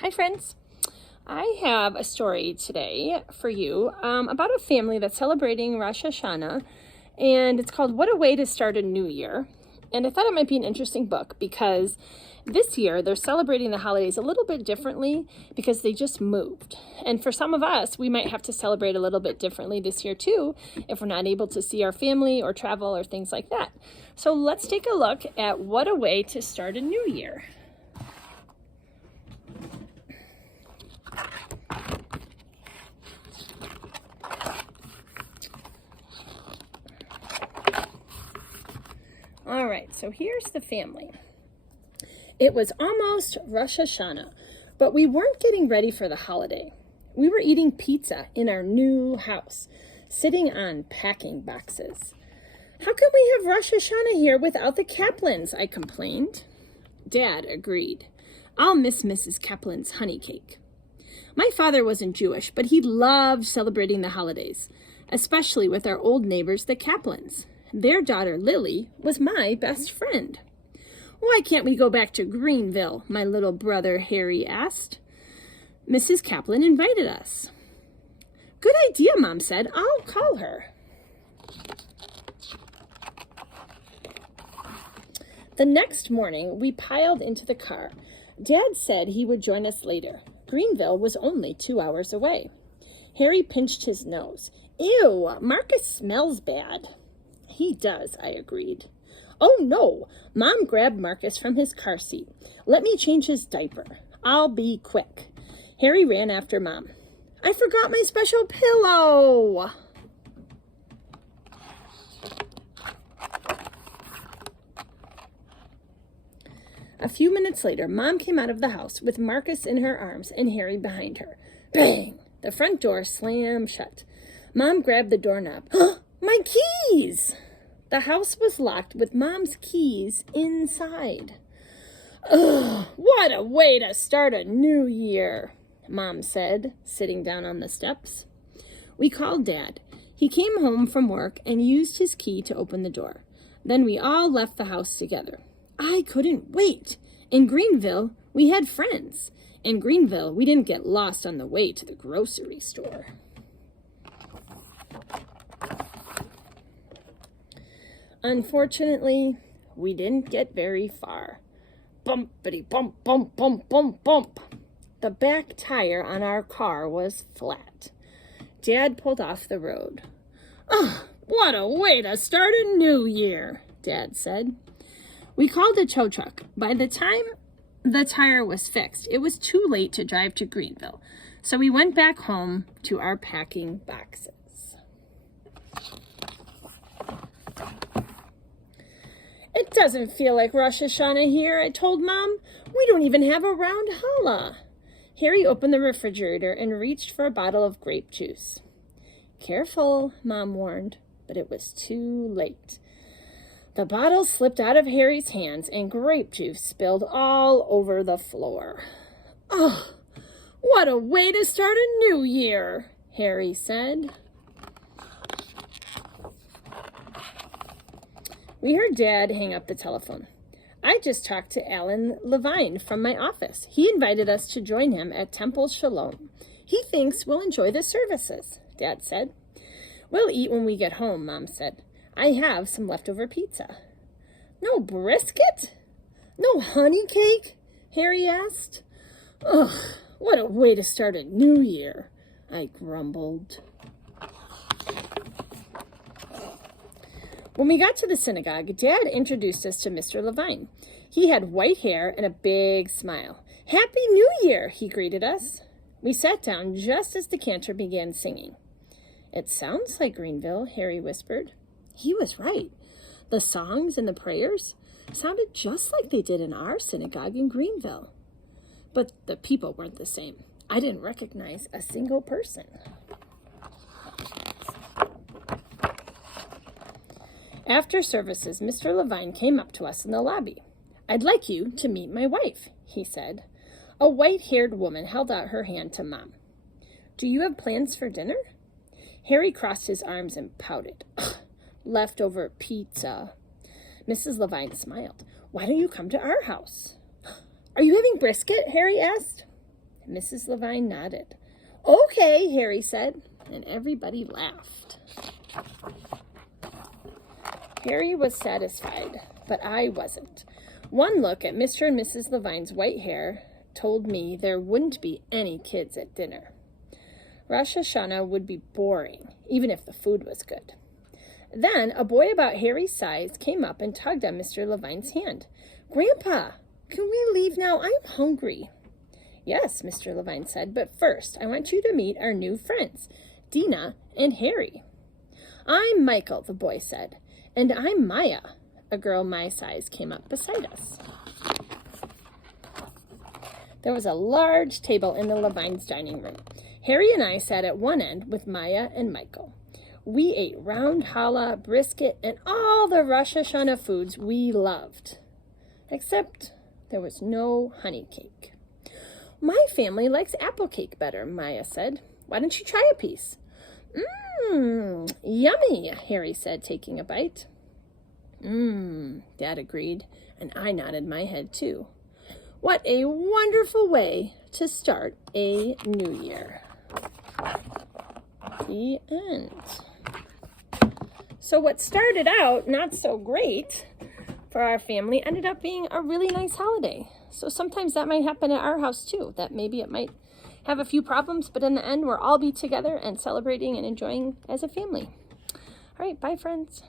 Hi, friends. I have a story today for you about a family that's celebrating Rosh Hashanah, and it's called What a Way to Start a New Year. And I thought it might be an interesting book because this year they're celebrating the holidays a little bit differently because they just moved. And for some of us, we might have to celebrate a little bit differently this year too if we're not able to see our family or travel or things like that. So let's take a look at what a way to start a new year. All right, so here's the family. It was almost Rosh Hashanah, but we weren't getting ready for the holiday. We were eating pizza in our new house, sitting on packing boxes. How can we have Rosh Hashanah here without the Kaplans? I complained. Dad agreed. I'll miss Mrs. Kaplan's honey cake. My father wasn't Jewish, but he loved celebrating the holidays, especially with our old neighbors, the Kaplans. Their daughter, Lily, was my best friend. Why can't we go back to Greenville? My little brother, Harry, asked. Mrs. Kaplan invited us. Good idea, Mom said. I'll call her. The next morning, we piled into the car. Dad said he would join us later. Greenville was only 2 hours away. Harry pinched his nose. Ew, Marcus smells bad. He does, I agreed. Oh no, Mom grabbed Marcus from his car seat. Let me change his diaper. I'll be quick. Harry ran after Mom. I forgot my special pillow. A few minutes later, Mom came out of the house with Marcus in her arms and Harry behind her. Bang! The front door slammed shut. Mom grabbed the doorknob. My keys! The house was locked with Mom's keys inside. Ugh, what a way to start a new year, Mom said, sitting down on the steps. We called Dad. He came home from work and used his key to open the door. Then we all left the house together. I couldn't wait. In Greenville, we had friends. In Greenville, we didn't get lost on the way to the grocery store. Unfortunately, we didn't get very far. Bumpity bump, bump, bump, bump, bump. The back tire on our car was flat. Dad pulled off the road. Oh, what a way to start a new year, Dad said. We called a tow truck. By the time the tire was fixed, it was too late to drive to Greenville. So we went back home to our packing boxes. It doesn't feel like Rosh Hashanah here, I told Mom. We don't even have a round challah. Harry opened the refrigerator and reached for a bottle of grape juice. Careful, Mom warned, but it was too late. The bottle slipped out of Harry's hands and grape juice spilled all over the floor. Oh, what a way to start a new year, Harry said. We heard Dad hang up the telephone. I just talked to Alan Levine from my office. He invited us to join him at Temple Shalom. He thinks we'll enjoy the services, Dad said. We'll eat when we get home, Mom said. I have some leftover pizza. No brisket? No honey cake? Harry asked. Ugh, what a way to start a new year, I grumbled. When we got to the synagogue, Dad introduced us to Mr. Levine. He had white hair and a big smile. Happy New Year, he greeted us. We sat down just as the cantor began singing. It sounds like Greenville, Harry whispered. He was right. The songs and the prayers sounded just like they did in our synagogue in Greenville. But the people weren't the same. I didn't recognize a single person. After services, Mr. Levine came up to us in the lobby. I'd like you to meet my wife, he said. A white-haired woman held out her hand to Mom. Do you have plans for dinner? Harry crossed his arms and pouted. Leftover pizza. Mrs. Levine smiled. Why don't you come to our house? Are you having brisket? Harry asked. Mrs. Levine nodded. Okay, Harry said, and everybody laughed. Harry was satisfied, but I wasn't. One look at Mr. and Mrs. Levine's white hair told me there wouldn't be any kids at dinner. Rosh Hashanah would be boring, even if the food was good. Then a boy about Harry's size came up and tugged on Mr. Levine's hand. Grandpa, can we leave now? I'm hungry. Yes, Mr. Levine said, but first I want you to meet our new friends, Dina and Harry. I'm Michael, the boy said, and I'm Maya. A girl my size came up beside us. There was a large table in the Levine's dining room. Harry and I sat at one end with Maya and Michael. We ate round challah, brisket, and all the Rosh Hashanah foods we loved. Except there was no honey cake. My family likes apple cake better, Maya said. Why don't you try a piece? Yummy, Harry said, taking a bite. Dad agreed, and I nodded my head too. What a wonderful way to start a new year. The end. So what started out not so great for our family ended up being a really nice holiday. So sometimes that might happen at our house too, that maybe it might have a few problems, but in the end, we'll all be together and celebrating and enjoying as a family. All right, bye, friends.